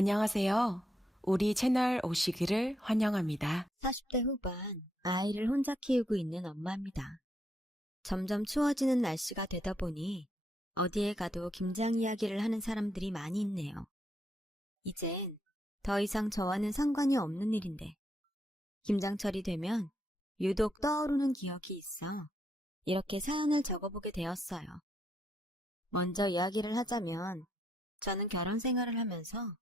안녕하세요. 우리 채널 오시기를 환영합니다. 40대 후반, 아이를 혼자 키우고 있는 엄마입니다. 점점 추워지는 날씨가 되다 보니 어디에 가도 김장 이야기를 하는 사람들이 많이 있네요. 이젠 더 이상 저와는 상관이 없는 일인데 김장철이 되면 유독 떠오르는 기억이 있어 이렇게 사연을 적어보게 되었어요. 먼저 이야기를 하자면 저는 결혼 생활을 하면서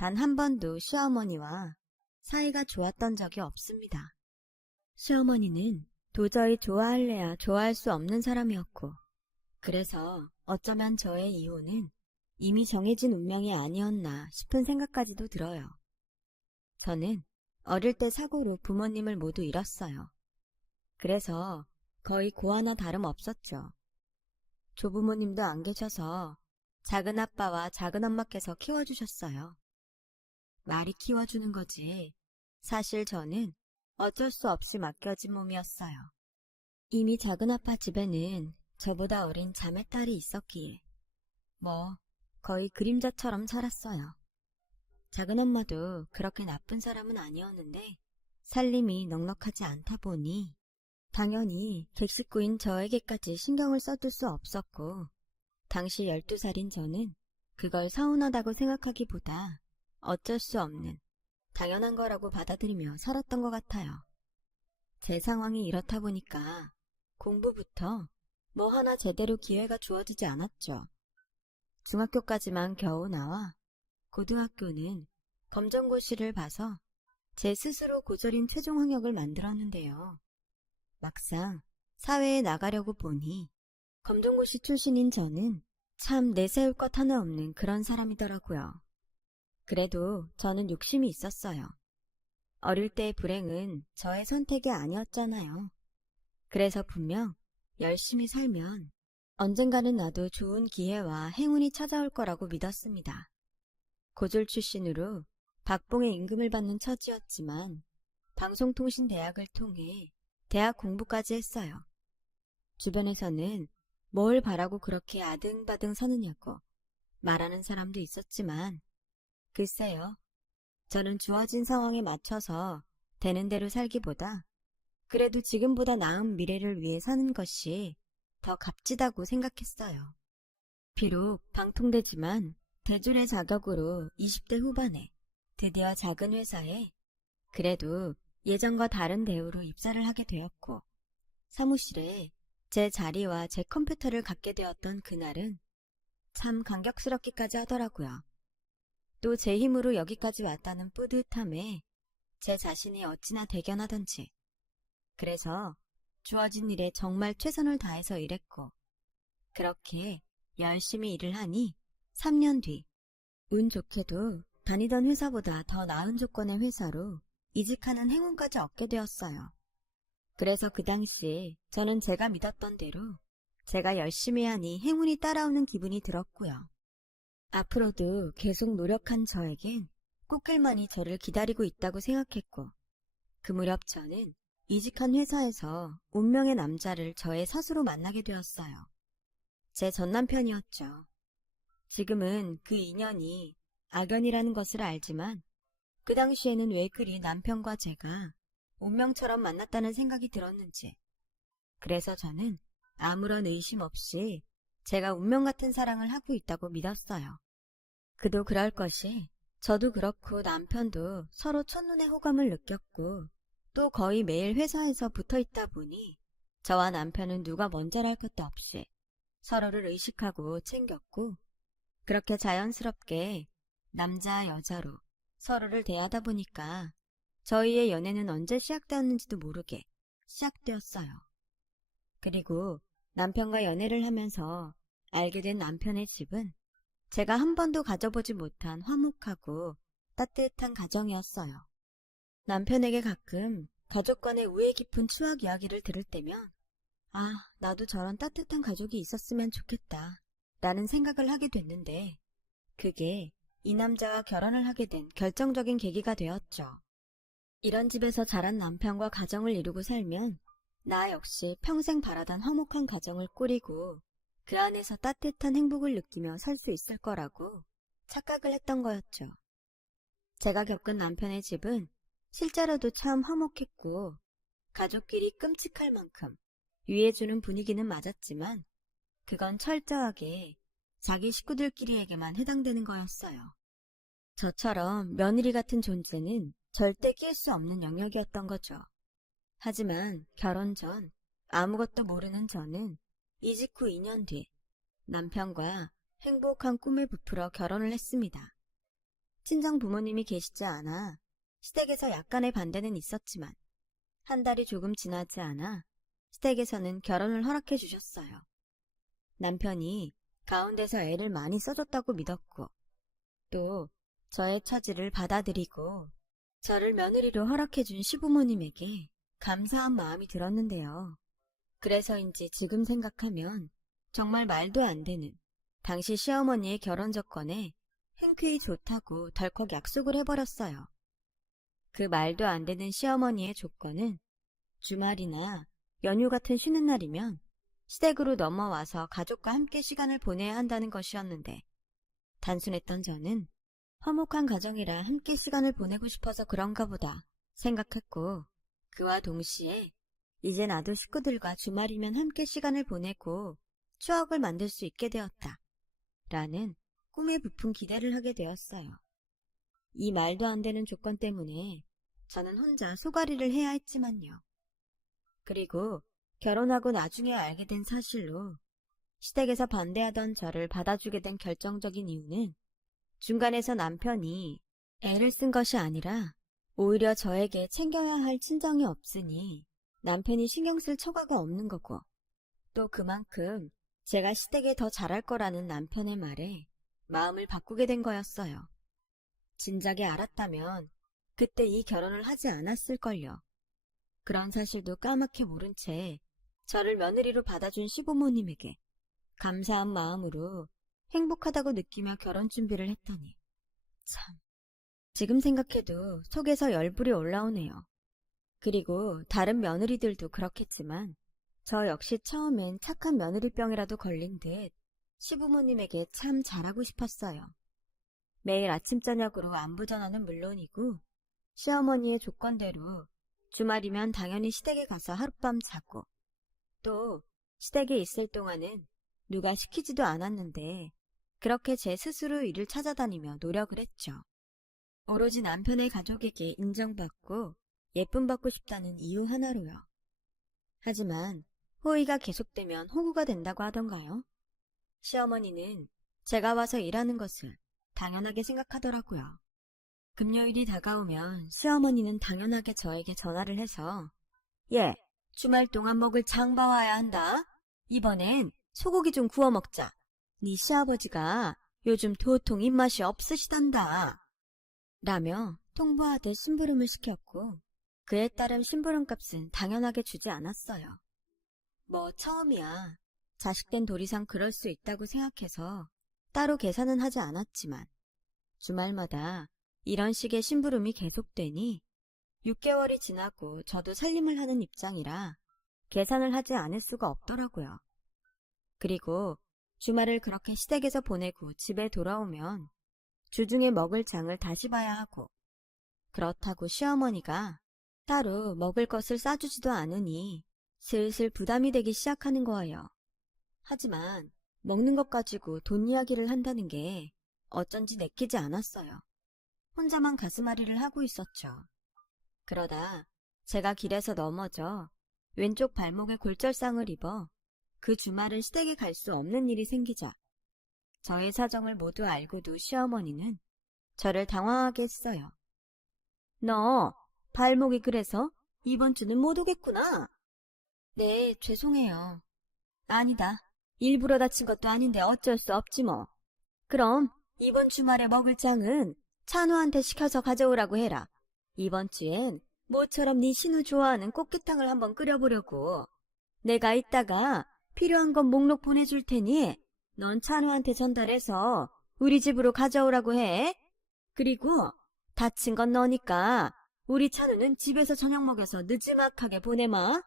단 한 번도 시어머니와 사이가 좋았던 적이 없습니다. 시어머니는 도저히 좋아할래야 좋아할 수 없는 사람이었고, 그래서 어쩌면 저의 이혼은 이미 정해진 운명이 아니었나 싶은 생각까지도 들어요. 저는 어릴 때 사고로 부모님을 모두 잃었어요. 그래서 거의 고아나 다름없었죠. 조부모님도 안 계셔서 작은아빠와 작은엄마께서 키워주셨어요. 말이 키워주는 거지. 사실 저는 어쩔 수 없이 맡겨진 몸이었어요. 이미 작은아빠 집에는 저보다 어린 자매딸이 있었기에 거의 그림자처럼 살았어요. 작은엄마도 그렇게 나쁜 사람은 아니었는데 살림이 넉넉하지 않다 보니 당연히 객식구인 저에게까지 신경을 써둘 수 없었고 당시 12살인 저는 그걸 서운하다고 생각하기보다 어쩔 수 없는 당연한 거라고 받아들이며 살았던 것 같아요. 제 상황이 이렇다 보니까 공부부터 하나 제대로 기회가 주어지지 않았죠. 중학교까지만 겨우 나와 고등학교는 검정고시를 봐서 제 스스로 고졸인 최종 학력을 만들었는데요. 막상 사회에 나가려고 보니 검정고시 출신인 저는 참 내세울 것 하나 없는 그런 사람이더라고요. 그래도 저는 욕심이 있었어요. 어릴 때의 불행은 저의 선택이 아니었잖아요. 그래서 분명 열심히 살면 언젠가는 나도 좋은 기회와 행운이 찾아올 거라고 믿었습니다. 고졸 출신으로 박봉의 임금을 받는 처지였지만 방송통신대학을 통해 대학 공부까지 했어요. 주변에서는 뭘 바라고 그렇게 아등바등 서느냐고 말하는 사람도 있었지만 글쎄요. 저는 주어진 상황에 맞춰서 되는 대로 살기보다 그래도 지금보다 나은 미래를 위해 사는 것이 더 값지다고 생각했어요. 비록 방통대지만 대졸의 자격으로 20대 후반에 드디어 작은 회사에 그래도 예전과 다른 대우로 입사를 하게 되었고 사무실에 제 자리와 제 컴퓨터를 갖게 되었던 그날은 참 감격스럽기까지 하더라고요. 또 제 힘으로 여기까지 왔다는 뿌듯함에 제 자신이 어찌나 대견하던지. 그래서 주어진 일에 정말 최선을 다해서 일했고 그렇게 열심히 일을 하니 3년 뒤 운 좋게도 다니던 회사보다 더 나은 조건의 회사로 이직하는 행운까지 얻게 되었어요. 그래서 그 당시 저는 제가 믿었던 대로 제가 열심히 하니 행운이 따라오는 기분이 들었고요. 앞으로도 계속 노력한 저에겐 꽃길만이 저를 기다리고 있다고 생각했고 그 무렵 저는 이직한 회사에서 운명의 남자를 저의 사수로 만나게 되었어요. 제 전남편이었죠. 지금은 그 인연이 악연이라는 것을 알지만 그 당시에는 왜 그리 남편과 제가 운명처럼 만났다는 생각이 들었는지 그래서 저는 아무런 의심 없이 제가 운명 같은 사랑을 하고 있다고 믿었어요. 그도 그럴 것이 저도 그렇고 남편도 서로 첫눈에 호감을 느꼈고 또 거의 매일 회사에서 붙어있다 보니 저와 남편은 누가 먼저랄 것도 없이 서로를 의식하고 챙겼고 그렇게 자연스럽게 남자 여자로 서로를 대하다 보니까 저희의 연애는 언제 시작되었는지도 모르게 시작되었어요. 그리고 남편과 연애를 하면서 알게 된 남편의 집은 제가 한 번도 가져보지 못한 화목하고 따뜻한 가정이었어요. 남편에게 가끔 가족 간의 우애 깊은 추억 이야기를 들을 때면 나도 저런 따뜻한 가족이 있었으면 좋겠다 라는 생각을 하게 됐는데 그게 이 남자와 결혼을 하게 된 결정적인 계기가 되었죠. 이런 집에서 자란 남편과 가정을 이루고 살면 나 역시 평생 바라던 화목한 가정을 꾸리고 그 안에서 따뜻한 행복을 느끼며 살 수 있을 거라고 착각을 했던 거였죠. 제가 겪은 남편의 집은 실제로도 참 화목했고 가족끼리 끔찍할 만큼 위해주는 분위기는 맞았지만 그건 철저하게 자기 식구들끼리에게만 해당되는 거였어요. 저처럼 며느리 같은 존재는 절대 낄 수 없는 영역이었던 거죠. 하지만 결혼 전 아무것도 모르는 저는 이직 후 2년 뒤 남편과 행복한 꿈을 부풀어 결혼을 했습니다. 친정 부모님이 계시지 않아 시댁에서 약간의 반대는 있었지만 한 달이 조금 지나지 않아 시댁에서는 결혼을 허락해 주셨어요. 남편이 가운데서 애를 많이 써줬다고 믿었고 또 저의 처지를 받아들이고 저를 며느리로 허락해준 시부모님에게 감사한 마음이 들었는데요. 그래서인지 지금 생각하면 정말 말도 안 되는 당시 시어머니의 결혼 조건에 흔쾌히 좋다고 덜컥 약속을 해버렸어요. 그 말도 안 되는 시어머니의 조건은 주말이나 연휴 같은 쉬는 날이면 시댁으로 넘어와서 가족과 함께 시간을 보내야 한다는 것이었는데 단순했던 저는 화목한 가정이라 함께 시간을 보내고 싶어서 그런가 보다 생각했고 그와 동시에 이제 나도 식구들과 주말이면 함께 시간을 보내고 추억을 만들 수 있게 되었다 라는 꿈에 부푼 기대를 하게 되었어요. 이 말도 안 되는 조건 때문에 저는 혼자 소가리를 해야 했지만요. 그리고 결혼하고 나중에 알게 된 사실로 시댁에서 반대하던 저를 받아주게 된 결정적인 이유는 중간에서 남편이 애를 쓴 것이 아니라 오히려 저에게 챙겨야 할 친정이 없으니 남편이 신경 쓸 처가가 없는 거고 또 그만큼 제가 시댁에 더 잘할 거라는 남편의 말에 마음을 바꾸게 된 거였어요. 진작에 알았다면 그때 이 결혼을 하지 않았을걸요. 그런 사실도 까맣게 모른 채 저를 며느리로 받아준 시부모님에게 감사한 마음으로 행복하다고 느끼며 결혼 준비를 했더니 참, 지금 생각해도 속에서 열불이 올라오네요. 그리고 다른 며느리들도 그렇겠지만 저 역시 처음엔 착한 며느리병이라도 걸린 듯 시부모님에게 참 잘하고 싶었어요. 매일 아침 저녁으로 안부 전화는 물론이고 시어머니의 조건대로 주말이면 당연히 시댁에 가서 하룻밤 자고 또 시댁에 있을 동안은 누가 시키지도 않았는데 그렇게 제 스스로 일을 찾아다니며 노력을 했죠. 오로지 남편의 가족에게 인정받고 예쁨받고 싶다는 이유 하나로요. 하지만 호의가 계속되면 호구가 된다고 하던가요? 시어머니는 제가 와서 일하는 것을 당연하게 생각하더라고요. 금요일이 다가오면 시어머니는 당연하게 저에게 전화를 해서 예, 주말 동안 먹을 장 봐와야 한다. 이번엔 소고기 좀 구워 먹자. 네 시아버지가 요즘 도통 입맛이 없으시단다. 라며 통보하듯 심부름을 시켰고 그에 따른 심부름값은 당연하게 주지 않았어요. 뭐 처음이야. 자식된 도리상 그럴 수 있다고 생각해서 따로 계산은 하지 않았지만 주말마다 이런 식의 심부름이 계속되니 6개월이 지나고 저도 살림을 하는 입장이라 계산을 하지 않을 수가 없더라고요. 그리고 주말을 그렇게 시댁에서 보내고 집에 돌아오면 주중에 먹을 장을 다시 봐야 하고 그렇다고 시어머니가 따로 먹을 것을 싸주지도 않으니 슬슬 부담이 되기 시작하는 거예요. 하지만 먹는 것 가지고 돈 이야기를 한다는 게 어쩐지 내키지 않았어요. 혼자만 가슴앓이를 하고 있었죠. 그러다 제가 길에서 넘어져 왼쪽 발목에 골절상을 입어 그 주말은 시댁에 갈 수 없는 일이 생기자 저의 사정을 모두 알고도 시어머니는 저를 당황하게 했어요. 너 발목이 그래서 이번 주는 못 오겠구나. 네, 죄송해요. 아니다. 일부러 다친 것도 아닌데 어쩔 수 없지 뭐. 그럼 이번 주말에 먹을 장은 찬우한테 시켜서 가져오라고 해라. 이번 주엔 모처럼 네 신우 좋아하는 꽃게탕을 한번 끓여보려고. 내가 이따가 필요한 건 목록 보내줄 테니 넌 찬우한테 전달해서 우리 집으로 가져오라고 해. 그리고 다친 건 너니까 우리 찬우는 집에서 저녁 먹여서 느지막하게 보내마.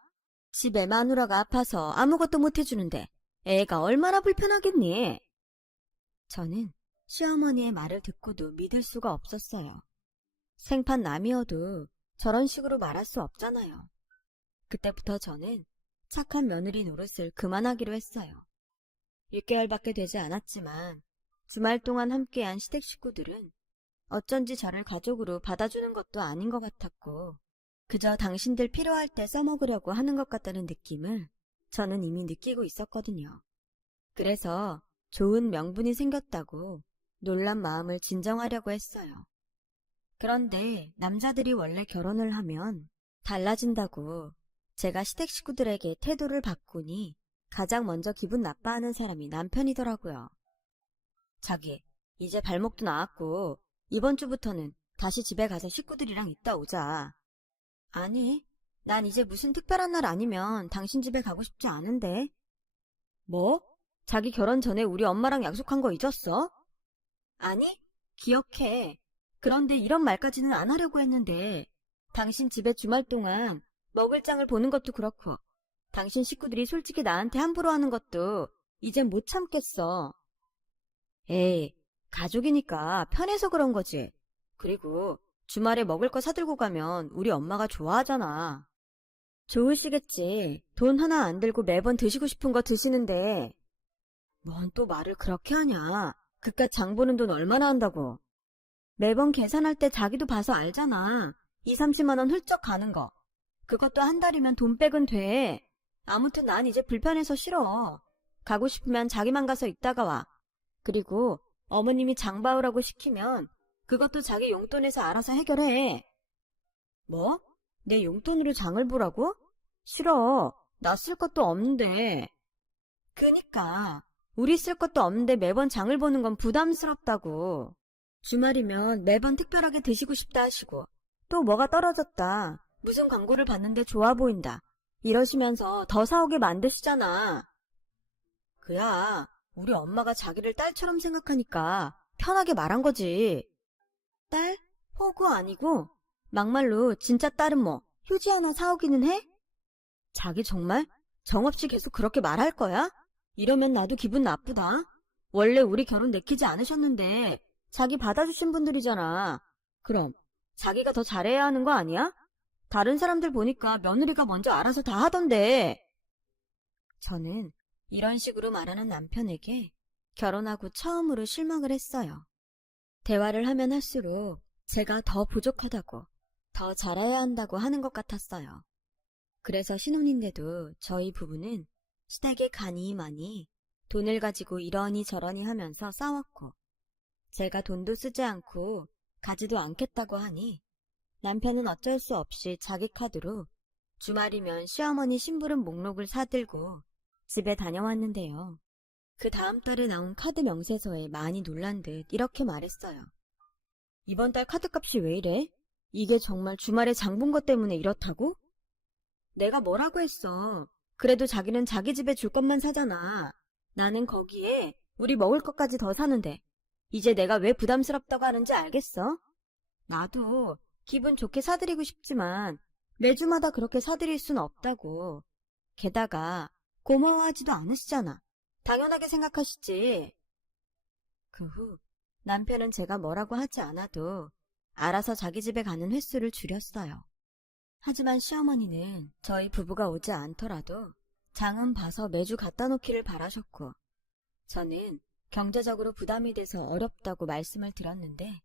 집에 마누라가 아파서 아무것도 못 해주는데 애가 얼마나 불편하겠니? 저는 시어머니의 말을 듣고도 믿을 수가 없었어요. 생판 남이어도 저런 식으로 말할 수 없잖아요. 그때부터 저는 착한 며느리 노릇을 그만하기로 했어요. 6개월밖에 되지 않았지만 주말 동안 함께한 시댁 식구들은 어쩐지 저를 가족으로 받아주는 것도 아닌 것 같았고 그저 당신들 필요할 때 써먹으려고 하는 것 같다는 느낌을 저는 이미 느끼고 있었거든요. 그래서 좋은 명분이 생겼다고 놀란 마음을 진정하려고 했어요. 그런데 남자들이 원래 결혼을 하면 달라진다고 제가 시댁 식구들에게 태도를 바꾸니 가장 먼저 기분 나빠하는 사람이 남편이더라고요. 자기, 이제 발목도 나았고 이번 주부터는 다시 집에 가서 식구들이랑 있다 오자. 아니, 난 이제 무슨 특별한 날 아니면 당신 집에 가고 싶지 않은데. 뭐? 자기 결혼 전에 우리 엄마랑 약속한 거 잊었어? 아니, 기억해. 그런데 이런 말까지는 안 하려고 했는데 당신 집에 주말 동안 먹을 장을 보는 것도 그렇고 당신 식구들이 솔직히 나한테 함부로 하는 것도 이젠 못 참겠어. 에이, 가족이니까 편해서 그런 거지. 그리고 주말에 먹을 거 사들고 가면 우리 엄마가 좋아하잖아. 좋으시겠지. 돈 하나 안 들고 매번 드시고 싶은 거 드시는데. 뭔 또 말을 그렇게 하냐. 그깟 장 보는 돈 얼마나 한다고. 매번 계산할 때 자기도 봐서 알잖아. 2, 30만 원 훌쩍 가는 거. 그것도 한 달이면 돈 백은 돼. 아무튼 난 이제 불편해서 싫어. 가고 싶으면 자기만 가서 있다가 와. 그리고 어머님이 장 봐오라고 시키면 그것도 자기 용돈에서 알아서 해결해. 뭐? 내 용돈으로 장을 보라고? 싫어. 나 쓸 것도 없는데. 그니까 우리 쓸 것도 없는데 매번 장을 보는 건 부담스럽다고. 주말이면 매번 특별하게 드시고 싶다 하시고 또 뭐가 떨어졌다. 무슨 광고를 봤는데 좋아 보인다. 이러시면서 더 사오게 만드시잖아. 그야 우리 엄마가 자기를 딸처럼 생각하니까 편하게 말한 거지. 딸? 호구 아니고 막말로 진짜 딸은 뭐 휴지 하나 사오기는 해? 자기 정말 정없이 계속 그렇게 말할 거야? 이러면 나도 기분 나쁘다. 원래 우리 결혼 내키지 않으셨는데 자기 받아주신 분들이잖아. 그럼 자기가 더 잘해야 하는 거 아니야? 다른 사람들 보니까 며느리가 먼저 알아서 다 하던데. 저는 이런 식으로 말하는 남편에게 결혼하고 처음으로 실망을 했어요. 대화를 하면 할수록 제가 더 부족하다고, 더 잘해야 한다고 하는 것 같았어요. 그래서 신혼인데도 저희 부부는 시댁에 가니 많이 돈을 가지고 이러니 저러니 하면서 싸웠고, 제가 돈도 쓰지 않고 가지도 않겠다고 하니 남편은 어쩔 수 없이 자기 카드로 주말이면 시어머니 심부름 목록을 사들고 집에 다녀왔는데요. 그 다음 달에 나온 카드 명세서에 많이 놀란 듯 이렇게 말했어요. 이번 달 카드값이 왜 이래? 이게 정말 주말에 장 본 것 때문에 이렇다고? 내가 뭐라고 했어. 그래도 자기는 자기 집에 줄 것만 사잖아. 나는 거기에 우리 먹을 것까지 더 사는데 이제 내가 왜 부담스럽다고 하는지 알겠어? 나도 기분 좋게 사드리고 싶지만 매주마다 그렇게 사드릴 순 없다고. 게다가 고마워하지도 않으시잖아. 당연하게 생각하시지. 그 후 남편은 제가 뭐라고 하지 않아도 알아서 자기 집에 가는 횟수를 줄였어요. 하지만 시어머니는 저희 부부가 오지 않더라도 장은 봐서 매주 갖다 놓기를 바라셨고, 저는 경제적으로 부담이 돼서 어렵다고 말씀을 드렸는데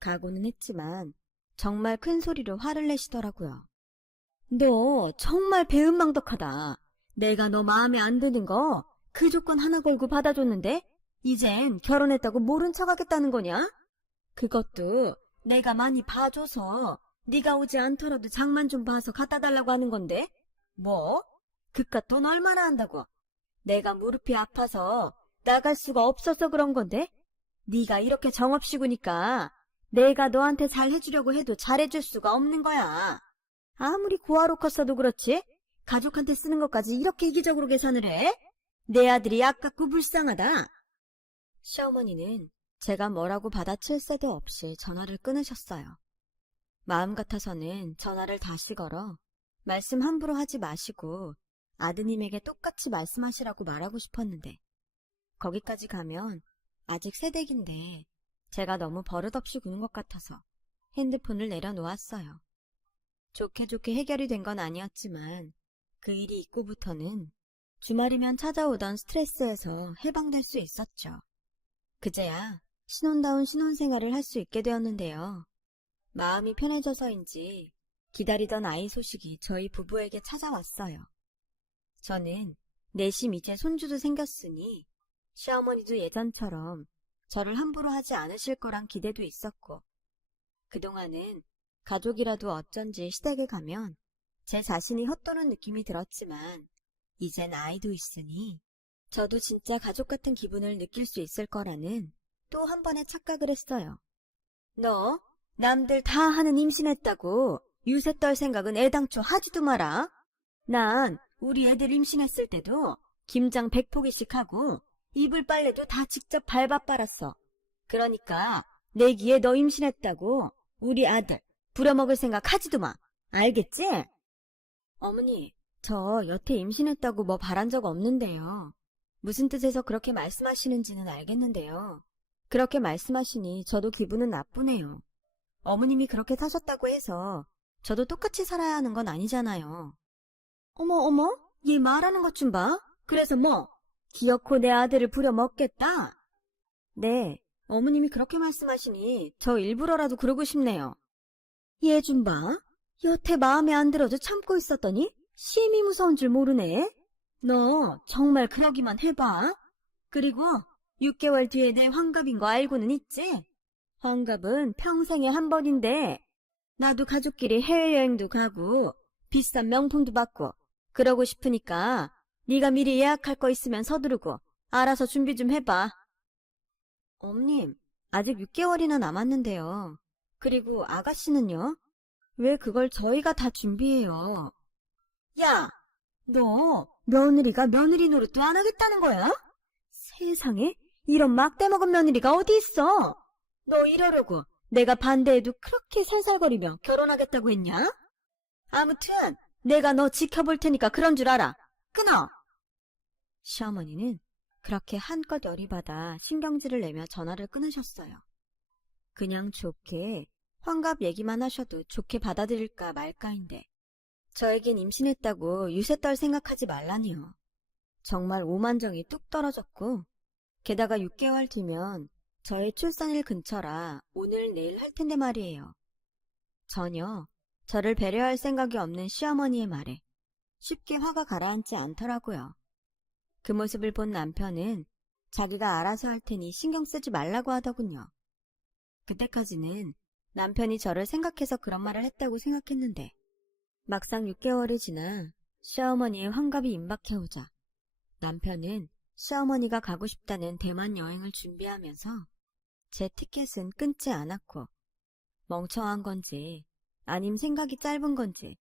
각오는 했지만 정말 큰 소리로 화를 내시더라고요. 너 정말 배은망덕하다. 내가 너 마음에 안 드는 거 그 조건 하나 걸고 받아줬는데 이젠 결혼했다고 모른 척 하겠다는 거냐? 그것도 내가 많이 봐줘서 네가 오지 않더라도 장만 좀 봐서 갖다 달라고 하는 건데. 뭐? 그깟 돈 얼마나 한다고? 내가 무릎이 아파서 나갈 수가 없어서 그런 건데? 네가 이렇게 정없이 구니까 내가 너한테 잘 해주려고 해도 잘해줄 수가 없는 거야. 아무리 고아로 컸어도 그렇지? 가족한테 쓰는 것까지 이렇게 이기적으로 계산을 해? 내 아들이 아깝고 불쌍하다. 시어머니는 제가 뭐라고 받아칠 새도 없이 전화를 끊으셨어요. 마음 같아서는 전화를 다시 걸어 말씀 함부로 하지 마시고 아드님에게 똑같이 말씀하시라고 말하고 싶었는데 거기까지 가면 아직 새댁인데 제가 너무 버릇없이 구는 것 같아서 핸드폰을 내려놓았어요. 좋게 좋게 해결이 된 건 아니었지만 그 일이 있고부터는 주말이면 찾아오던 스트레스에서 해방될 수 있었죠. 그제야 신혼다운 신혼생활을 할 수 있게 되었는데요. 마음이 편해져서인지 기다리던 아이 소식이 저희 부부에게 찾아왔어요. 저는 내심 이제 손주도 생겼으니 시어머니도 예전처럼 저를 함부로 하지 않으실 거란 기대도 있었고, 그동안은 가족이라도 어쩐지 시댁에 가면 제 자신이 헛도는 느낌이 들었지만 이젠 아이도 있으니 저도 진짜 가족 같은 기분을 느낄 수 있을 거라는 또 한 번의 착각을 했어요. 너 남들 다 하는 임신했다고 유세 떨 생각은 애당초 하지도 마라. 난 우리 애들 임신했을 때도 김장 100포기씩 하고 이불 빨래도 다 직접 밟아 빨았어. 그러니까 내기에 너 임신했다고 우리 아들 부려먹을 생각 하지도 마. 알겠지? 어머니, 저 여태 임신했다고 뭐 바란 적 없는데요. 무슨 뜻에서 그렇게 말씀하시는지는 알겠는데요. 그렇게 말씀하시니 저도 기분은 나쁘네요. 어머님이 그렇게 사셨다고 해서 저도 똑같이 살아야 하는 건 아니잖아요. 어머, 얘 말하는 것 좀 봐. 그래서 뭐, 기어코 내 아들을 부려먹겠다? 네, 어머님이 그렇게 말씀하시니 저 일부러라도 그러고 싶네요. 얘 좀 봐. 여태 마음에 안 들어도 참고 있었더니 심히 무서운 줄 모르네. 너 정말 그러기만 해봐. 그리고 6개월 뒤에 내 환갑인 거 알고는 있지? 환갑은 평생에 한 번인데 나도 가족끼리 해외여행도 가고 비싼 명품도 받고 그러고 싶으니까 네가 미리 예약할 거 있으면 서두르고 알아서 준비 좀 해봐. 어머님, 아직 6개월이나 남았는데요. 그리고 아가씨는요? 왜 그걸 저희가 다 준비해요? 야, 너 며느리가 며느리 노릇도 안 하겠다는 거야? 세상에 이런 막대 먹은 며느리가 어디 있어? 너 이러려고 내가 반대해도 그렇게 살살거리며 결혼하겠다고 했냐? 아무튼 내가 너 지켜볼 테니까 그런 줄 알아. 끊어! 시어머니는 그렇게 한껏 열이 받아 신경질을 내며 전화를 끊으셨어요. 그냥 좋게 환갑 얘기만 하셔도 좋게 받아들일까 말까인데 저에겐 임신했다고 유세 떨 생각하지 말라니요. 정말 오만정이 뚝 떨어졌고 게다가 6개월 뒤면 저의 출산일 근처라 오늘 내일 할 텐데 말이에요. 전혀 저를 배려할 생각이 없는 시어머니의 말에 쉽게 화가 가라앉지 않더라고요. 그 모습을 본 남편은 자기가 알아서 할 테니 신경 쓰지 말라고 하더군요. 그때까지는 남편이 저를 생각해서 그런 말을 했다고 생각했는데 막상 6개월이 지나 시어머니의 환갑이 임박해오자 남편은 시어머니가 가고 싶다는 대만 여행을 준비하면서 제 티켓은 끊지 않았고 멍청한 건지 아님 생각이 짧은 건지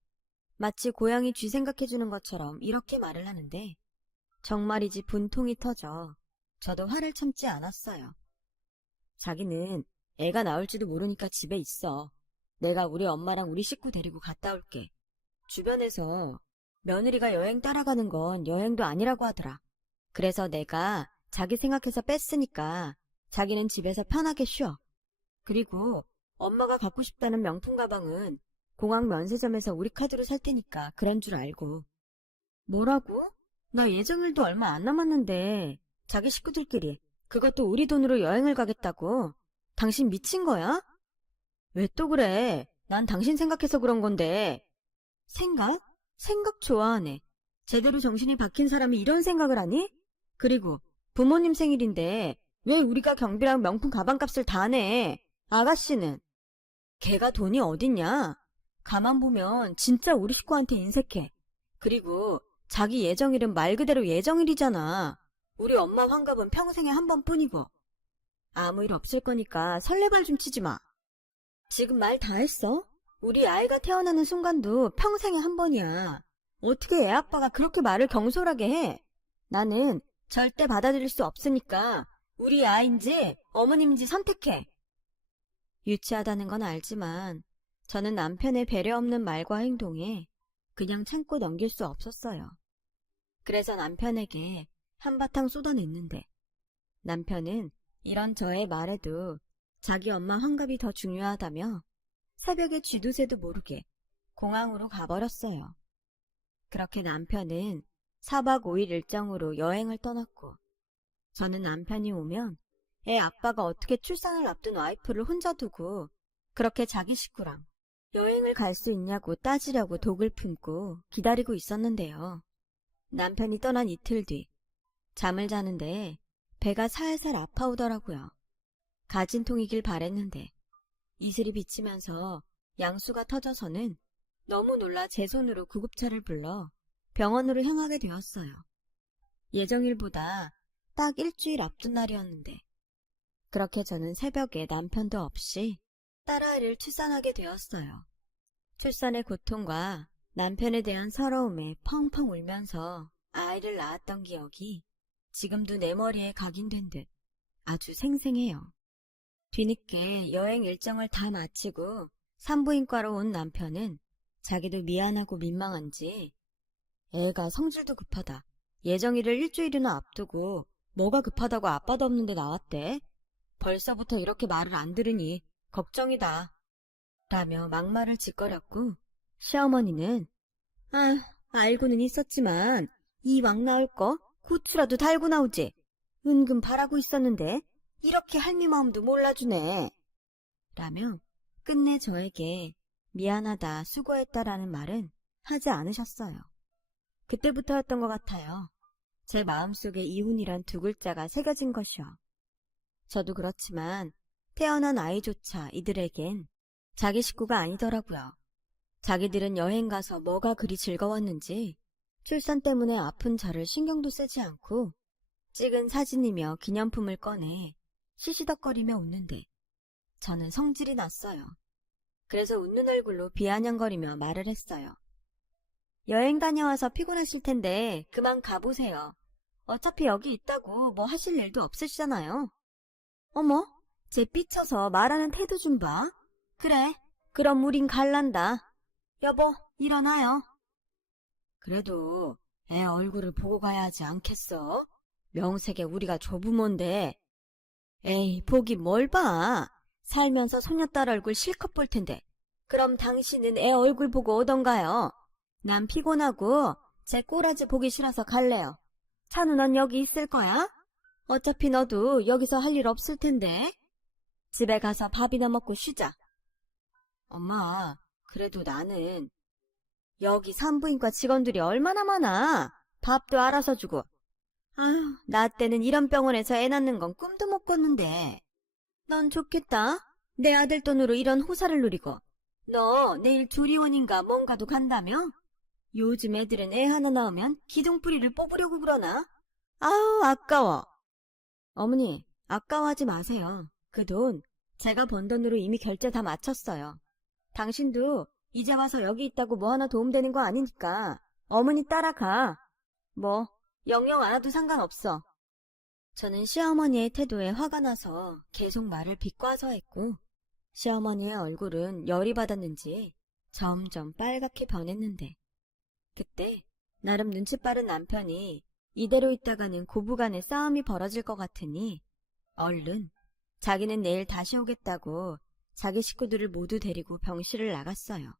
마치 고양이 쥐 생각해주는 것처럼 이렇게 말을 하는데 정말이지 분통이 터져 저도 화를 참지 않았어요. 자기는 애가 나올지도 모르니까 집에 있어. 내가 우리 엄마랑 우리 식구 데리고 갔다 올게. 주변에서 며느리가 여행 따라가는 건 여행도 아니라고 하더라. 그래서 내가 자기 생각해서 뺐으니까 자기는 집에서 편하게 쉬어. 그리고 엄마가 갖고 싶다는 명품 가방은 공항 면세점에서 우리 카드로 살 테니까 그런 줄 알고. 뭐라고? 나 예정일도 얼마 안 남았는데 자기 식구들끼리 그것도 우리 돈으로 여행을 가겠다고? 당신 미친 거야? 왜 또 그래? 난 당신 생각해서 그런 건데. 생각? 생각 좋아하네. 제대로 정신이 박힌 사람이 이런 생각을 하니? 그리고 부모님 생일인데 왜 우리가 경비랑 명품 가방값을 다 내? 아가씨는? 걔가 돈이 어딨냐? 가만 보면 진짜 우리 식구한테 인색해. 그리고 자기 예정일은 말 그대로 예정일이잖아. 우리 엄마 환갑은 평생에 한 번뿐이고. 아무 일 없을 거니까 설레발 좀 치지 마. 지금 말 다 했어? 우리 아이가 태어나는 순간도 평생에 한 번이야. 어떻게 애 아빠가 그렇게 말을 경솔하게 해? 나는 절대 받아들일 수 없으니까 우리 아이인지 어머님인지 선택해. 유치하다는 건 알지만 저는 남편의 배려 없는 말과 행동에 그냥 참고 넘길 수 없었어요. 그래서 남편에게 한바탕 쏟아냈는데 남편은 이런 저의 말에도 자기 엄마 환갑이 더 중요하다며 새벽에 쥐도새도 모르게 공항으로 가버렸어요. 그렇게 남편은 4박 5일 일정으로 여행을 떠났고, 저는 남편이 오면 애 아빠가 어떻게 출산을 앞둔 와이프를 혼자 두고 그렇게 자기 식구랑 여행을 갈 수 있냐고 따지려고 독을 품고 기다리고 있었는데요. 남편이 떠난 이틀 뒤 잠을 자는데 배가 살살 아파오더라고요. 가진통이길 바랬는데 이슬이 비치면서 양수가 터져서는 너무 놀라 제 손으로 구급차를 불러 병원으로 향하게 되었어요. 예정일보다 딱 일주일 앞둔 날이었는데, 그렇게 저는 새벽에 남편도 없이 딸아이를 출산하게 되었어요. 출산의 고통과 남편에 대한 서러움에 펑펑 울면서 아이를 낳았던 기억이 지금도 내 머리에 각인된 듯 아주 생생해요. 뒤늦게 여행 일정을 다 마치고 산부인과로 온 남편은 자기도 미안하고 민망한지 애가 성질도 급하다, 예정일을 일주일이나 앞두고 뭐가 급하다고 아빠도 없는데 나왔대, 벌써부터 이렇게 말을 안 들으니 걱정이다 라며 막말을 짓거렸고, 시어머니는 알고는 있었지만 이 막 나올 거 고추라도 달고 나오지, 은근 바라고 있었는데 이렇게 할미 마음도 몰라주네 라며 끝내 저에게 미안하다, 수고했다라는 말은 하지 않으셨어요. 그때부터였던 것 같아요. 제 마음속에 이혼이란 두 글자가 새겨진 것이요. 저도 그렇지만 태어난 아이조차 이들에겐 자기 식구가 아니더라고요. 자기들은 여행 가서 뭐가 그리 즐거웠는지 출산 때문에 아픈 저를 신경도 쓰지 않고 찍은 사진이며 기념품을 꺼내 시시덕거리며 웃는데 저는 성질이 났어요. 그래서 웃는 얼굴로 비아냥거리며 말을 했어요. 여행 다녀와서 피곤하실 텐데 그만 가보세요. 어차피 여기 있다고 뭐 하실 일도 없으시잖아요. 어머, 쟤 삐쳐서 말하는 태도 좀 봐. 그래, 그럼 우린 갈란다. 여보, 일어나요. 그래도 애 얼굴을 보고 가야 하지 않겠어? 명색에 우리가 조부모인데. 에이, 보기 뭘 봐. 살면서 소녀딸 얼굴 실컷 볼 텐데. 그럼 당신은 애 얼굴 보고 오던가요? 난 피곤하고 제 꼬라지 보기 싫어서 갈래요. 찬우, 넌 여기 있을 거야? 어차피 너도 여기서 할 일 없을 텐데. 집에 가서 밥이나 먹고 쉬자. 엄마, 그래도 나는 여기 산부인과 직원들이 얼마나 많아. 밥도 알아서 주고. 아휴, 나 때는 이런 병원에서 애 낳는 건 꿈도 못 꿨는데. 넌 좋겠다. 내 아들 돈으로 이런 호사를 누리고. 너 내일 조리원인가 뭔가도 간다며? 요즘 애들은 애 하나 낳으면 기둥뿌리를 뽑으려고 그러나? 아우, 아까워. 어머니, 아까워하지 마세요. 그 돈 제가 번 돈으로 이미 결제 다 마쳤어요. 당신도 이제 와서 여기 있다고 뭐 하나 도움되는 거 아니니까 어머니 따라가. 뭐 영영 안 와도 상관없어. 저는 시어머니의 태도에 화가 나서 계속 말을 비꼬아서 했고, 시어머니의 얼굴은 열이 받았는지 점점 빨갛게 변했는데, 그때 나름 눈치 빠른 남편이 이대로 있다가는 고부간의 싸움이 벌어질 것 같으니 얼른 자기는 내일 다시 오겠다고 자기 식구들을 모두 데리고 병실을 나갔어요.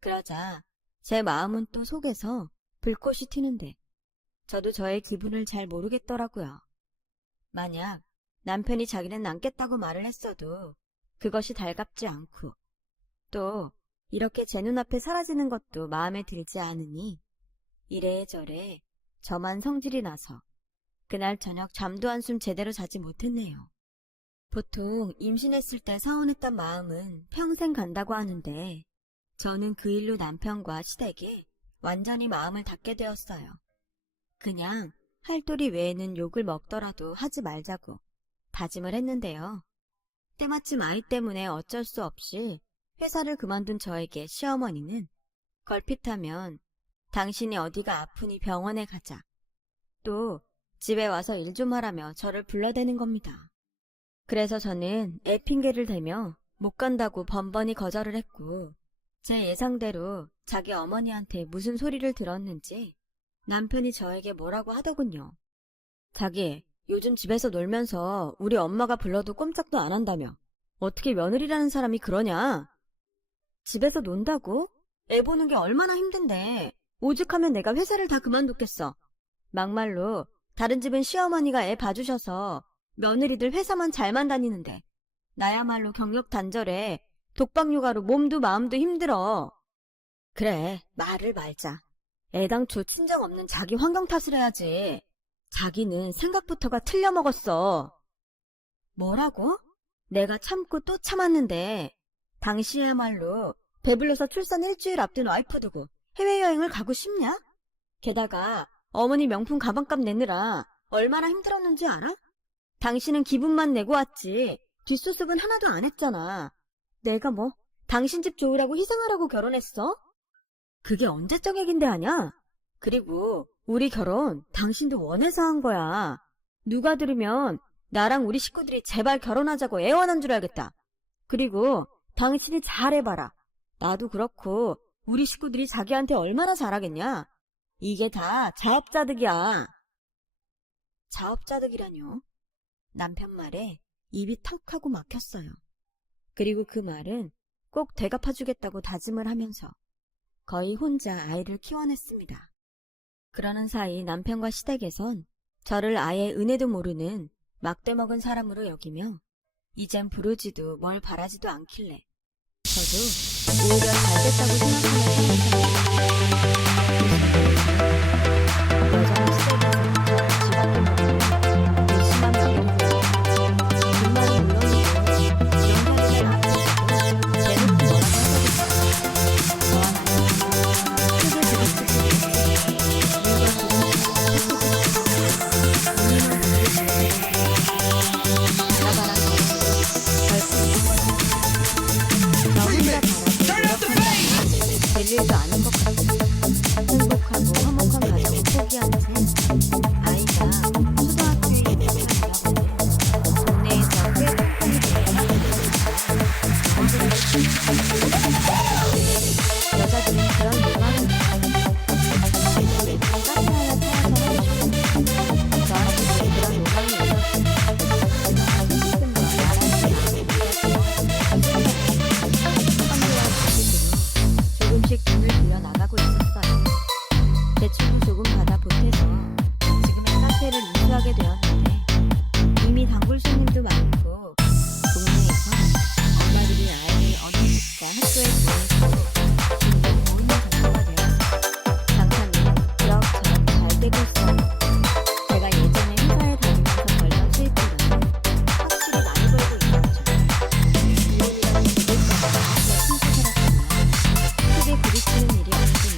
그러자 제 마음은 또 속에서 불꽃이 튀는데 저도 저의 기분을 잘 모르겠더라고요. 만약 남편이 자기는 남겠다고 말을 했어도 그것이 달갑지 않고 또 이렇게 제 눈앞에 사라지는 것도 마음에 들지 않으니 이래저래 저만 성질이 나서 그날 저녁 잠도 한숨 제대로 자지 못했네요. 보통 임신했을 때 서운했던 마음은 평생 간다고 하는데 저는 그 일로 남편과 시댁에 완전히 마음을 닫게 되었어요. 그냥 할도리 외에는 욕을 먹더라도 하지 말자고 다짐을 했는데요. 때마침 아이 때문에 어쩔 수 없이 회사를 그만둔 저에게 시어머니는 걸핏하면 당신이 어디가 아프니 병원에 가자. 또 집에 와서 일 좀 하라며 저를 불러대는 겁니다. 그래서 저는 애 핑계를 대며 못 간다고 번번이 거절을 했고 제 예상대로 자기 어머니한테 무슨 소리를 들었는지 남편이 저에게 뭐라고 하더군요. 자기, 요즘 집에서 놀면서 우리 엄마가 불러도 꼼짝도 안 한다며. 어떻게 며느리라는 사람이 그러냐? 집에서 논다고? 애 보는 게 얼마나 힘든데. 오죽하면 내가 회사를 다 그만뒀겠어. 막말로 다른 집은 시어머니가 애 봐주셔서 며느리들 회사만 잘만 다니는데 나야말로 경력 단절에 독박육아로 몸도 마음도 힘들어. 그래, 말을 말자. 애당초 친정 없는 자기 환경 탓을 해야지. 자기는 생각부터가 틀려먹었어. 뭐라고? 내가 참고 또 참았는데 당시야말로 배불러서 출산 일주일 앞둔 와이프 두고 해외여행을 가고 싶냐? 게다가 어머니 명품 가방값 내느라 얼마나 힘들었는지 알아? 당신은 기분만 내고 왔지 뒷수습은 하나도 안 했잖아. 내가 뭐 당신 집 좋으라고 희생하라고 결혼했어? 그게 언제적 얘긴데 하냐? 그리고 우리 결혼 당신도 원해서 한 거야. 누가 들으면 나랑 우리 식구들이 제발 결혼하자고 애원한 줄 알겠다. 그리고 당신이 잘해봐라. 나도 그렇고 우리 식구들이 자기한테 얼마나 잘하겠냐? 이게 다 자업자득이야. 자업자득이라뇨? 남편 말에 입이 턱 하고 막혔어요. 그리고 그 말은 꼭 되갚아주겠다고 다짐을 하면서 거의 혼자 아이를 키워냈습니다. 그러는 사이 남편과 시댁에선 저를 아예 은혜도 모르는 막대먹은 사람으로 여기며 이젠 부르지도 뭘 바라지도 않길래 저도 오히려 잘됐다고 생각하는 여전히 시댁에서 집안일 마찬가지 열심한 며느리들 불만이 물론이고 이런 사실을 아직도 대놓고 뭐라고 하거든요. 저와 남편은 크게 부딪히고 될 일도 아닌 것 같아. 행복하고 화목한 가정을 포기한 채 아이가 초등학교에 입학하려고 동네에서 꽤 꼼꼼히 여자들은 그런 욕망이 있어요. 카페 하나 차려서 하고 싶고 저한테도 그런 욕망이 있었어요. 회식금과 말하지 조금씩 돈을 빌려 나가고 있었어요. 대출을 조금 받아 보태서 지금의 카페를 인수하게 되었는데 이미 단골 손님도 많고 동네에서 엄마들이 아이를 어느 집과 학교에 보내고 점점 모이는 장소가 되었어요. 장사는 그럭저럭 잘 되고 있어요. 제가 예전에 회사에 다니면서 벌던 수입보다는 확실히 많이 벌고 있었죠. 이혼이라는 기대감과 함께 신세 살았지만 크게 부딪히는 일이 없으니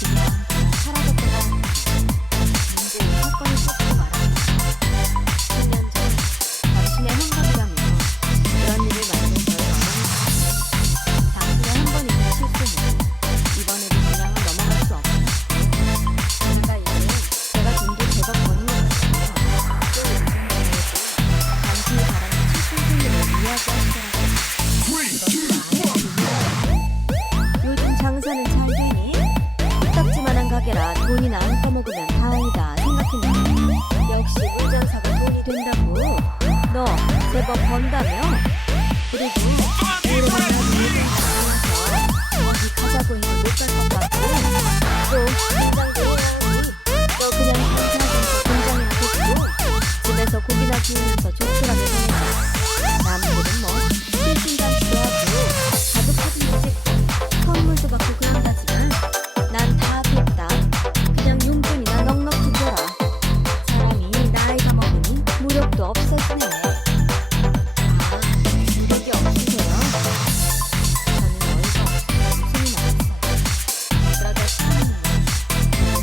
그냥 사라졌다가 하는 문제의 사건이 쏟고 말았다. 10년 전 당신의 환갑이라며 그런 일을 만든 저의 어머니가 당신의 한 번 있는 실수는 이번에도 그냥은 넘어갈 수 없다. 게다가 이제 제가 돈도 제법 버는 것 같아요. 또 당신이 바라는 칠순생일을 이야기하시더라고요. 요즘 장사는 잘 되니? 코딱지만한 가게라 돈이나 안 떠먹으면 다행이다 생각했는데 역시 물장사가 돈이 된다고? 너 제법 번다며? 그리고 오래간날 물장사 하면서 어디 가자고 해도 못 갈 것 같고 또 공장도 해야하니 너 그냥 장사하면서 공장이나 됐고 집에서 고기나 구우면서 조촐하게 지내자. 남들은 뭐 실신장기도 하고 가족 사진도 찍고 선물도 받고 그런다지만 난 다 됐다. 그냥 용돈이나 넉넉히 줘라. 사람이 나이가 먹으니 무력도 없어지네. 아, 무력이 없으세요? 저는 어이가 없어 웃음이 나왔어요. 그러다 사람은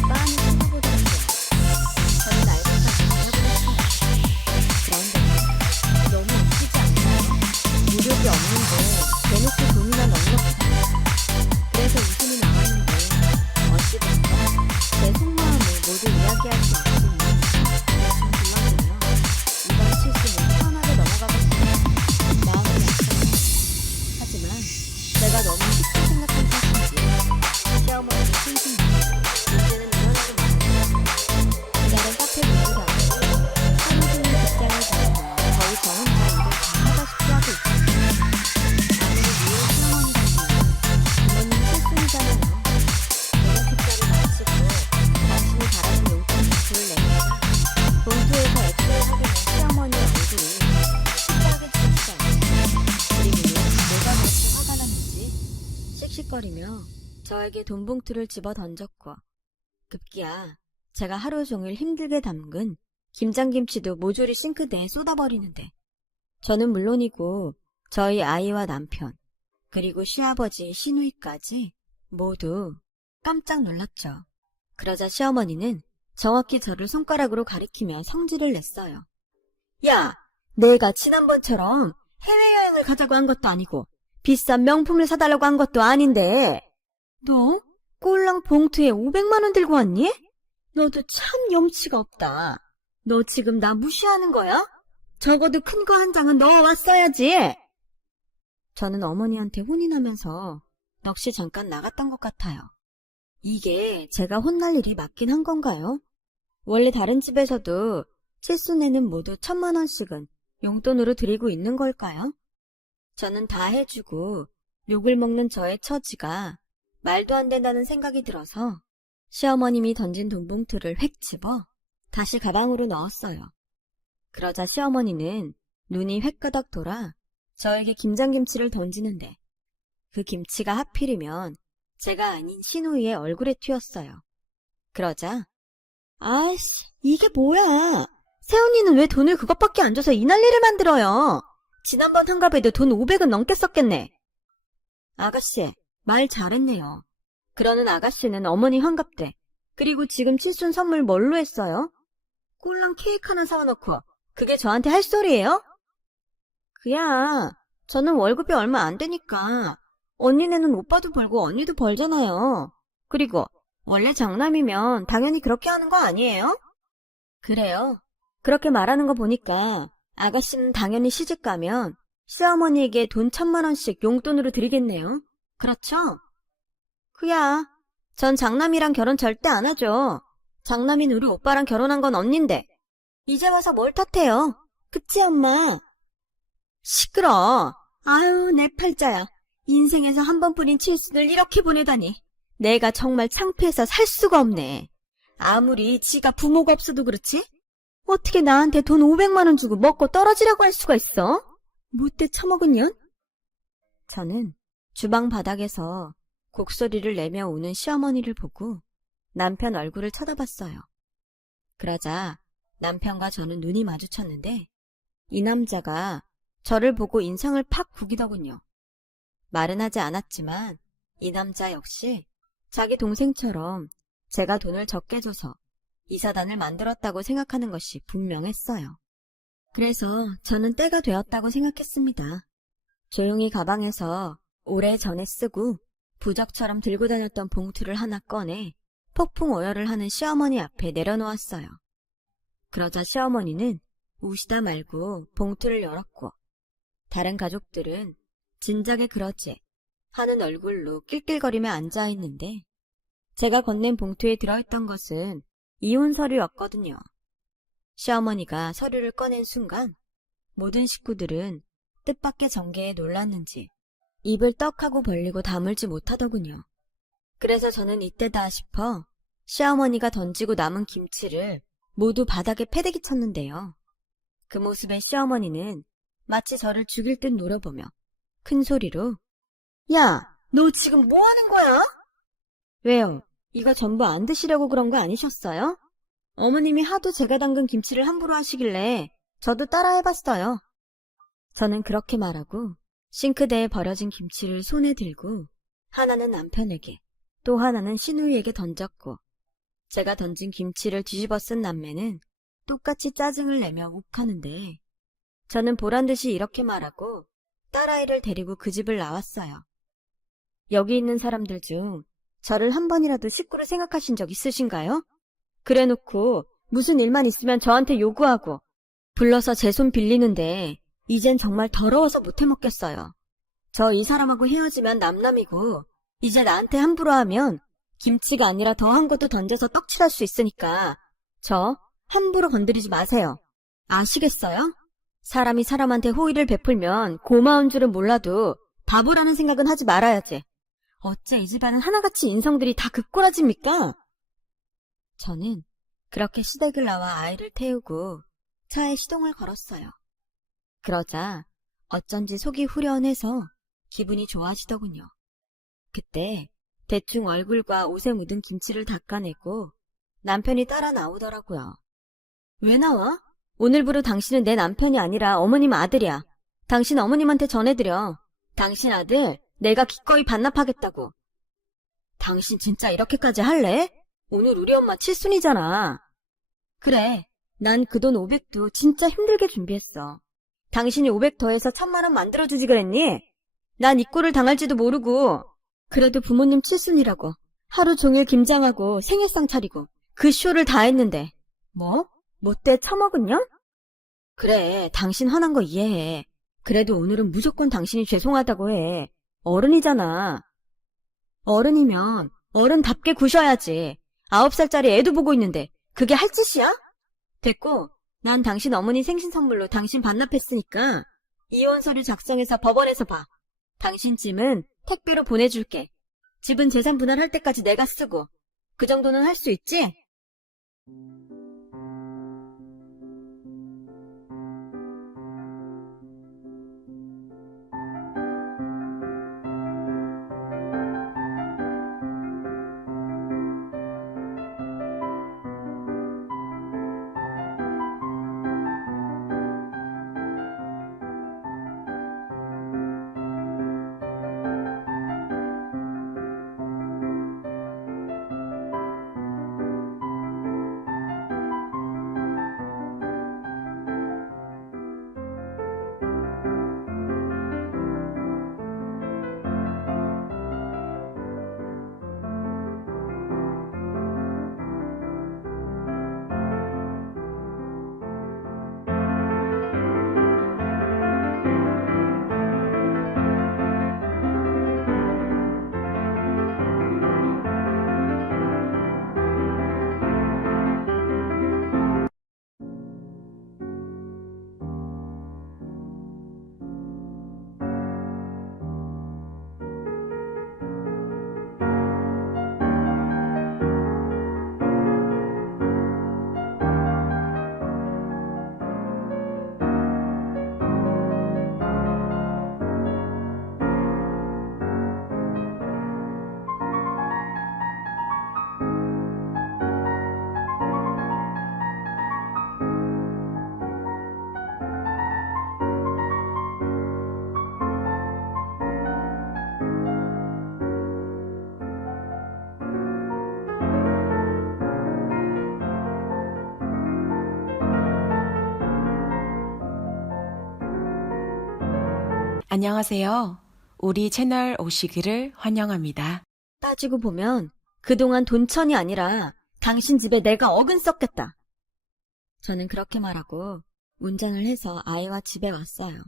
빤히 쳐다보더라고요. 저는 알고서 알아보았습니다. 그런데 너무 웃기지 않나요? 무력이 없는데 대놓고 돈이나 넉넉히 달라. 그래서 웃음이 나왔는데 어찌됐건 내 속마음을 모두 이야기할 수 없으니 참 그만두며 이번 실수는 편하게 넘어가고 싶어 마음이 약해요. 하지만 내가 너무 쉽게 생각한 탓인지 시어머니도 싱싱하고 이제는 일어나고 말았어요. 그날은 카페 문을 닫고 하루 종일 직장을 다니며 거의 저 혼자 일을 다 하다시피 하고 있었어요. 아무리 미운 시어머니라지만 틱틱거리며 저에게 돈 봉투를 집어 던졌고 급기야 제가 하루 종일 힘들게 담근 김장김치도 모조리 싱크대에 쏟아버리는데 저는 물론이고 저희 아이와 남편 그리고 시아버지 시누이까지 모두 깜짝 놀랐죠. 그러자 시어머니는 정확히 저를 손가락으로 가리키며 성질을 냈어요. 야, 내가 지난번처럼 해외여행을 가자고 한 것도 아니고 비싼 명품을 사달라고 한 것도 아닌데 너 꼴랑 봉투에 500만 원 들고 왔니? 너도 참 염치가 없다. 너 지금 나 무시하는 거야? 적어도 큰 거 한 장은 넣어왔어야지. 저는 어머니한테 혼이 나면서 넋이 잠깐 나갔던 것 같아요. 이게 제가 혼날 일이 맞긴 한 건가요? 원래 다른 집에서도 칠순에는 모두 1,000만 원씩은 용돈으로 드리고 있는 걸까요? 저는 다 해주고 욕을 먹는 저의 처지가 말도 안 된다는 생각이 들어서 시어머님이 던진 돈 봉투를 획 집어 다시 가방으로 넣었어요. 그러자 시어머니는 눈이 획가닥 돌아 저에게 김장김치를 던지는데 그 김치가 하필이면 제가 아닌 시누이의 얼굴에 튀었어요. 그러자 아이씨 이게 뭐야. 새언니는 왜 돈을 그것밖에 안 줘서 이 난리를 만들어요. 지난번 환갑에도 돈 500은 넘게 썼겠네. 아가씨 말 잘했네요. 그러는 아가씨는 어머니 환갑 때 그리고 지금 칠순 선물 뭘로 했어요? 꼴랑 케이크 하나 사와놓고 그게 저한테 할 소리예요? 그야 저는 월급이 얼마 안 되니까 언니네는 오빠도 벌고 언니도 벌잖아요. 그리고 원래 장남이면 당연히 그렇게 하는 거 아니에요? 그래요. 그렇게 말하는 거 보니까 아가씨는 당연히 시집 가면 시어머니에게 돈 1,000만 원씩 용돈으로 드리겠네요. 그렇죠? 그야 전 장남이랑 결혼 절대 안 하죠. 장남인 우리 오빠랑 결혼한 건 언닌데 이제 와서 뭘 탓해요. 그치 엄마? 시끄러. 아유 내 팔자야. 인생에서 한 번뿐인 칠순을 이렇게 보내다니. 내가 정말 창피해서 살 수가 없네. 아무리 지가 부모가 없어도 그렇지? 어떻게 나한테 돈 500만 원 주고 먹고 떨어지라고 할 수가 있어? 못돼 처먹은 년? 저는 주방 바닥에서 곡소리를 내며 우는 시어머니를 보고 남편 얼굴을 쳐다봤어요. 그러자 남편과 저는 눈이 마주쳤는데 이 남자가 저를 보고 인상을 팍 구기더군요. 말은 하지 않았지만 이 남자 역시 자기 동생처럼 제가 돈을 적게 줘서 이 사단을 만들었다고 생각하는 것이 분명했어요. 그래서 저는 때가 되었다고 생각했습니다. 조용히 가방에서 오래전에 쓰고 부적처럼 들고 다녔던 봉투를 하나 꺼내 폭풍 오열을 하는 시어머니 앞에 내려놓았어요. 그러자 시어머니는 우시다 말고 봉투를 열었고 다른 가족들은 진작에 그러지 하는 얼굴로 낄낄거리며 앉아있는데 제가 건넨 봉투에 들어있던 것은 이혼 서류였거든요. 시어머니가 서류를 꺼낸 순간 모든 식구들은 뜻밖의 전개에 놀랐는지 입을 떡하고 벌리고 다물지 못하더군요. 그래서 저는 이때다 싶어 시어머니가 던지고 남은 김치를 모두 바닥에 패대기 쳤는데요. 그 모습에 시어머니는 마치 저를 죽일 듯 노려보며 큰 소리로 야, 너 지금 뭐 하는 거야? 왜요? 이거 전부 안 드시려고 그런 거 아니셨어요? 어머님이 하도 제가 담근 김치를 함부로 하시길래 저도 따라 해봤어요. 저는 그렇게 말하고 싱크대에 버려진 김치를 손에 들고 하나는 남편에게 또 하나는 시누이에게 던졌고 제가 던진 김치를 뒤집어 쓴 남매는 똑같이 짜증을 내며 욱하는데 저는 보란듯이 이렇게 말하고 딸아이를 데리고 그 집을 나왔어요. 여기 있는 사람들 중 저를 한 번이라도 식구로 생각하신 적 있으신가요? 그래놓고 무슨 일만 있으면 저한테 요구하고 불러서 제 손 빌리는데 이젠 정말 더러워서 못 해먹겠어요. 저 이 사람하고 헤어지면 남남이고 이제 나한테 함부로 하면 김치가 아니라 더한 것도 던져서 떡칠할 수 있으니까 저 함부로 건드리지 마세요. 아시겠어요? 사람이 사람한테 호의를 베풀면 고마운 줄은 몰라도 바보라는 생각은 하지 말아야지. 어째 이 집안은 하나같이 인성들이 다 극골아집니까? 저는 그렇게 시댁을 나와 아이를 태우고 차에 시동을 걸었어요. 그러자 어쩐지 속이 후련해서 기분이 좋아지더군요. 그때 대충 얼굴과 옷에 묻은 김치를 닦아내고 남편이 따라 나오더라고요. 왜 나와? 오늘부로 당신은 내 남편이 아니라 어머님 아들이야. 당신 어머님한테 전해드려. 당신 아들 내가 기꺼이 반납하겠다고. 당신 진짜 이렇게까지 할래? 오늘 우리 엄마 칠순이잖아. 그래, 난 그 돈 500도 진짜 힘들게 준비했어. 당신이 500 더해서 1000만 원 만들어주지 그랬니? 난 이 꼴을 당할지도 모르고. 그래도 부모님 칠순이라고 하루 종일 김장하고 생일상 차리고 그 쇼를 다 했는데 뭐? 못돼 처먹은요? 그래, 당신 화난 거 이해해. 그래도 오늘은 무조건 당신이 죄송하다고 해. 어른이잖아. 어른이면 어른답게 구셔야지. 9살짜리 애도 보고 있는데 그게 할 짓이야? 됐고, 난 당신 어머니 생신 선물로 당신 반납했으니까 이혼 서류 작성해서 법원에서 봐. 당신 짐은 택배로 보내줄게. 집은 재산 분할할 때까지 내가 쓰고. 그 정도는 할 수 있지? 안녕하세요. 우리 채널 오시기를 환영합니다. 따지고 보면 그동안 돈천이 아니라 당신 집에 내가 어근 썩겠다. 저는 그렇게 말하고 운전을 해서 아이와 집에 왔어요.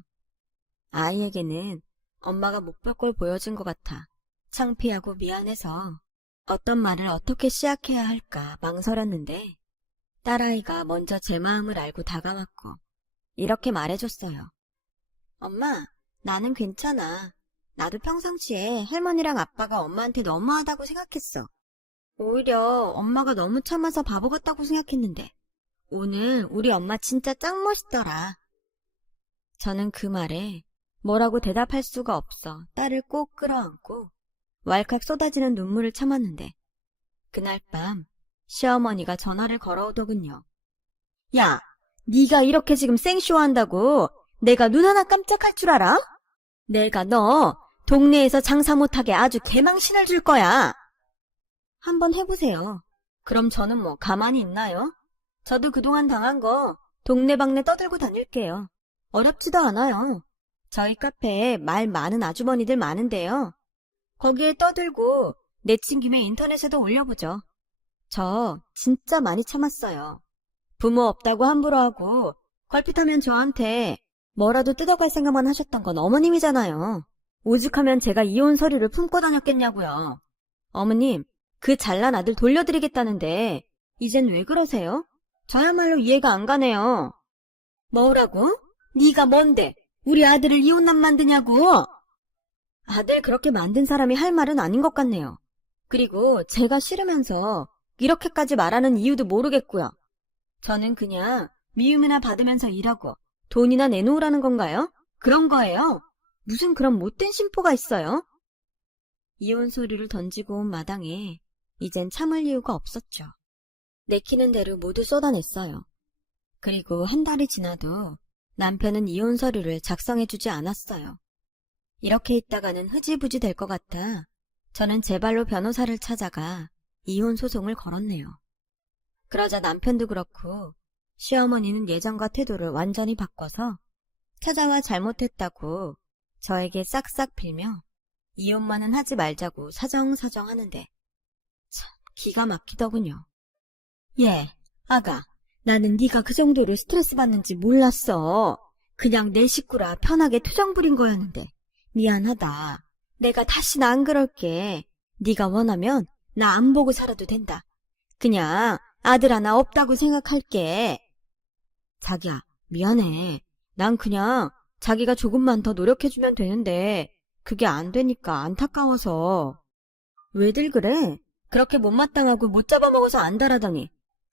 아이에게는 엄마가 못 볼 걸 보여준 것 같아 창피하고 미안해서 어떤 말을 어떻게 시작해야 할까 망설였는데 딸아이가 먼저 제 마음을 알고 다가왔고 이렇게 말해줬어요. 엄마, 나는 괜찮아. 나도 평상시에 할머니랑 아빠가 엄마한테 너무하다고 생각했어. 오히려 엄마가 너무 참아서 바보 같다고 생각했는데 오늘 우리 엄마 진짜 짱 멋있더라. 저는 그 말에 뭐라고 대답할 수가 없어 딸을 꼭 끌어안고 왈칵 쏟아지는 눈물을 참았는데 그날 밤 시어머니가 전화를 걸어오더군요. 야, 네가 이렇게 지금 생쇼한다고 내가 눈 하나 깜짝할 줄 알아? 내가 너 동네에서 장사 못하게 아주 개망신을 줄 거야. 한번 해보세요. 그럼 저는 뭐 가만히 있나요? 저도 그동안 당한 거 동네방네 떠들고 다닐게요. 어렵지도 않아요. 저희 카페에 말 많은 아주머니들 많은데요. 거기에 떠들고 내친 김에 인터넷에도 올려보죠. 저 진짜 많이 참았어요. 부모 없다고 함부로 하고 걸핏하면 저한테 뭐라도 뜯어갈 생각만 하셨던 건 어머님이잖아요. 오죽하면 제가 이혼 서류를 품고 다녔겠냐고요. 어머님, 그 잘난 아들 돌려드리겠다는데 이젠 왜 그러세요? 저야말로 이해가 안 가네요. 뭐라고? 네가 뭔데 우리 아들을 이혼남 만드냐고? 아들 그렇게 만든 사람이 할 말은 아닌 것 같네요. 그리고 제가 싫으면서 이렇게까지 말하는 이유도 모르겠고요. 저는 그냥 미움이나 받으면서 일하고 돈이나 내놓으라는 건가요? 그런 거예요. 무슨 그런 못된 심보가 있어요? 이혼 소리를 던지고 온 마당에 이젠 참을 이유가 없었죠. 내키는 대로 모두 쏟아냈어요. 그리고 한 달이 지나도 남편은 이혼 서류를 작성해주지 않았어요. 이렇게 있다가는 흐지부지 될 것 같아 저는 제 발로 변호사를 찾아가 이혼 소송을 걸었네요. 그러자 남편도 그렇고 시어머니는 예전과 태도를 완전히 바꿔서 찾아와 잘못했다고 저에게 싹싹 빌며 이혼만은 하지 말자고 사정사정 하는데 참 기가 막히더군요. 예, 아가, 나는 네가 그 정도로 스트레스 받는지 몰랐어. 그냥 내 식구라 편하게 투정 부린 거였는데 미안하다. 내가 다시는 안 그럴게. 네가 원하면 나 안 보고 살아도 된다. 그냥 아들 하나 없다고 생각할게. 자기야, 미안해. 난 그냥 자기가 조금만 더 노력해주면 되는데 그게 안 되니까 안타까워서. 왜들 그래? 그렇게 못마땅하고 못 잡아먹어서 안달하더니.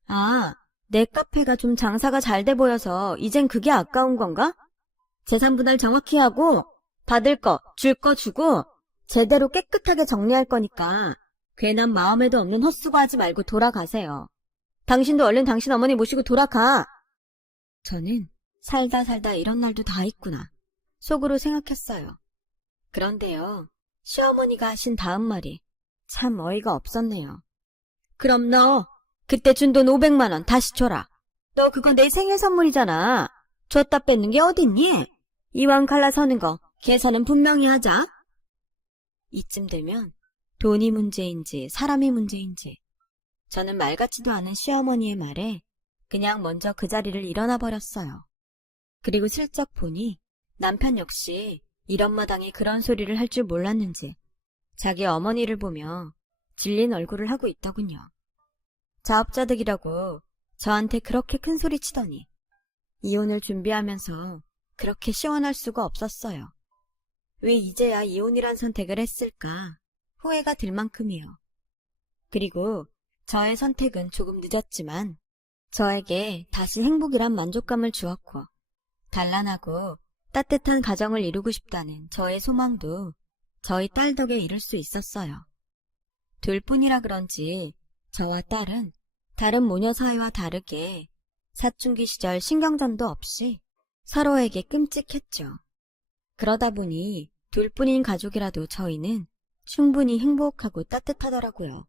아, 내 카페가 좀 장사가 잘 돼 보여서 이젠 그게 아까운 건가? 재산 분할 정확히 하고 받을 거, 줄 거 주고 제대로 깨끗하게 정리할 거니까 괜한 마음에도 없는 헛수고하지 말고 돌아가세요. 당신도 얼른 당신 어머니 모시고 돌아가. 저는 살다 이런 날도 다 있구나 속으로 생각했어요. 그런데요, 시어머니가 하신 다음 말이 참 어이가 없었네요. 그럼 너 그때 준 돈 500만 원 다시 줘라. 너 그거 내 생일 선물이잖아. 줬다 뺏는 게 어딨니? 이왕 갈라서는 거 계산은 분명히 하자. 이쯤 되면 돈이 문제인지 사람이 문제인지 저는 말 같지도 않은 시어머니의 말에 그냥 먼저 그 자리를 일어나 버렸어요. 그리고 슬쩍 보니 남편 역시 이런 마당에 그런 소리를 할 줄 몰랐는지 자기 어머니를 보며 질린 얼굴을 하고 있더군요. 자업자득이라고 저한테 그렇게 큰 소리 치더니 이혼을 준비하면서 그렇게 시원할 수가 없었어요. 왜 이제야 이혼이란 선택을 했을까 후회가 들 만큼이요. 그리고 저의 선택은 조금 늦었지만 저에게 다시 행복이란 만족감을 주었고 단란하고 따뜻한 가정을 이루고 싶다는 저의 소망도 저희 딸 덕에 이룰 수 있었어요. 둘뿐이라 그런지 저와 딸은 다른 모녀 사이와 다르게 사춘기 시절 신경전도 없이 서로에게 끔찍했죠. 그러다 보니 둘뿐인 가족이라도 저희는 충분히 행복하고 따뜻하더라고요.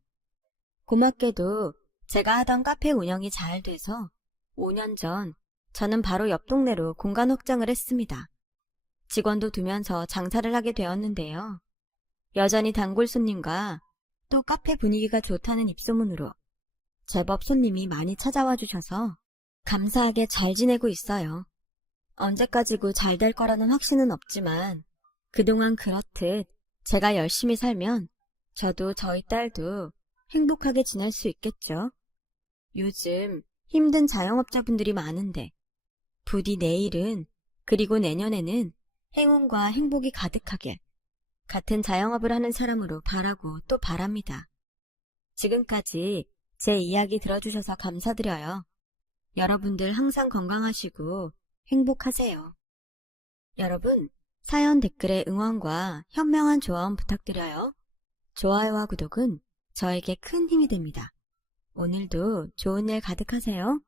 고맙게도 제가 하던 카페 운영이 잘 돼서 5년 전 저는 바로 옆 동네로 공간 확장을 했습니다. 직원도 두면서 장사를 하게 되었는데요. 여전히 단골 손님과 또 카페 분위기가 좋다는 입소문으로 제법 손님이 많이 찾아와 주셔서 감사하게 잘 지내고 있어요. 언제까지고 잘 될 거라는 확신은 없지만 그동안 그렇듯 제가 열심히 살면 저도 저희 딸도 행복하게 지낼 수 있겠죠. 요즘 힘든 자영업자분들이 많은데 부디 내일은 그리고 내년에는 행운과 행복이 가득하길 같은 자영업을 하는 사람으로 바라고 또 바랍니다. 지금까지 제 이야기 들어주셔서 감사드려요. 여러분들 항상 건강하시고 행복하세요. 여러분, 사연 댓글에 응원과 현명한 조언 부탁드려요. 좋아요와 구독은 저에게 큰 힘이 됩니다. 오늘도 좋은 일 가득하세요.